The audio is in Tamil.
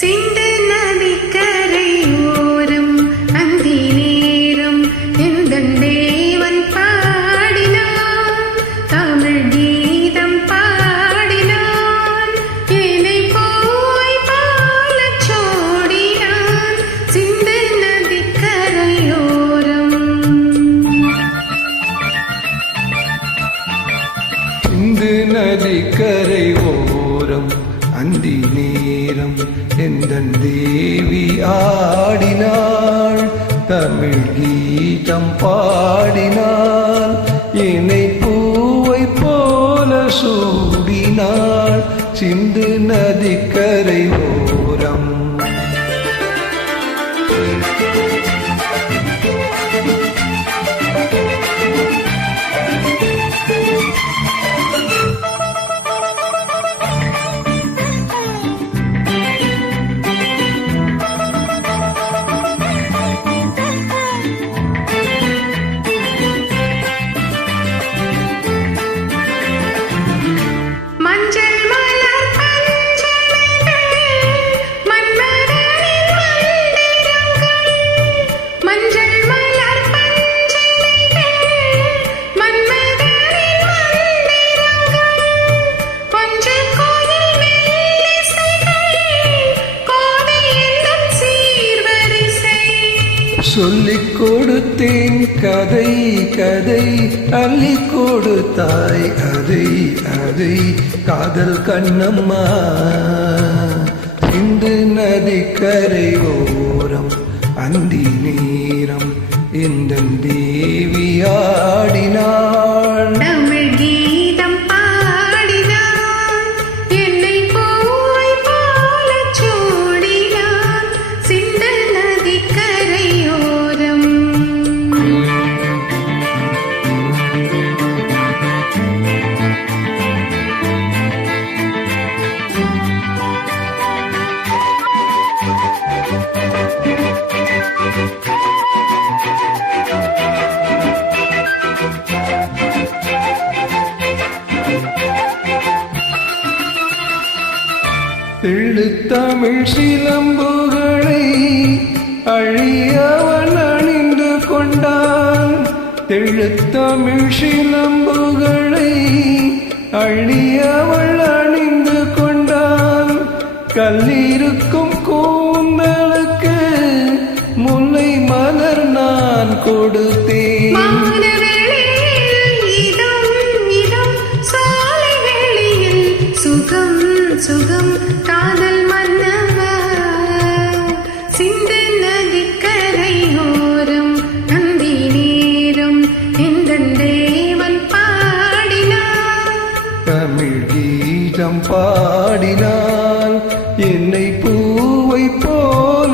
சிந்து நதிக்கரையோரம் அந்தி நேரம் எந்தன் தேவன் பாடினான், தமிழ் கீதம் பாடினான், என்னை போய் பாலச் சோடினான். சிந்து நதிக்கரையோரம் சிந்து நதிக்கரை ஓரம் அந்தி நேரம் எந்தன் தேவி ஆடினாள், தமிழ் கீதம் பாடினாள், என்னை பூவை போல சூடினாள். சிந்து நதிக்கரை ஓரம் சொல்லிக் கொடுத்தேன் கதை கதை, அள்ளிக் கொடுத்தாய் அதை அதை, காதல் கண்ணம்மா. சிந்து நதிக்கரை ஓரம் அந்தி நேரம் எந்தன் தேவி ஆடினாள், தமிழ் கீதம் பாடினான், என்னை பூவை போலச் சூடினான். சிந்து நதிக்கரையோரம் தமிழ் சிலம்புகளை அழியவன் அணிந்து கொண்டான், தமிழ் சிலம்புகளை அழியவள் அணிந்து கொண்டான். கல்லிருக்கும் கூந்தலுக்கு முல்லை மலர் நான் கொடுத்தேன், சுகம் சுகம் காதல் மன்னவா. சிந்து நதிக்கரையோரம் அந்தி நேரம் எந்தன் தேவன் பாடினான், தமிழ் கீதம் பாடினான், என்னை பூவை போல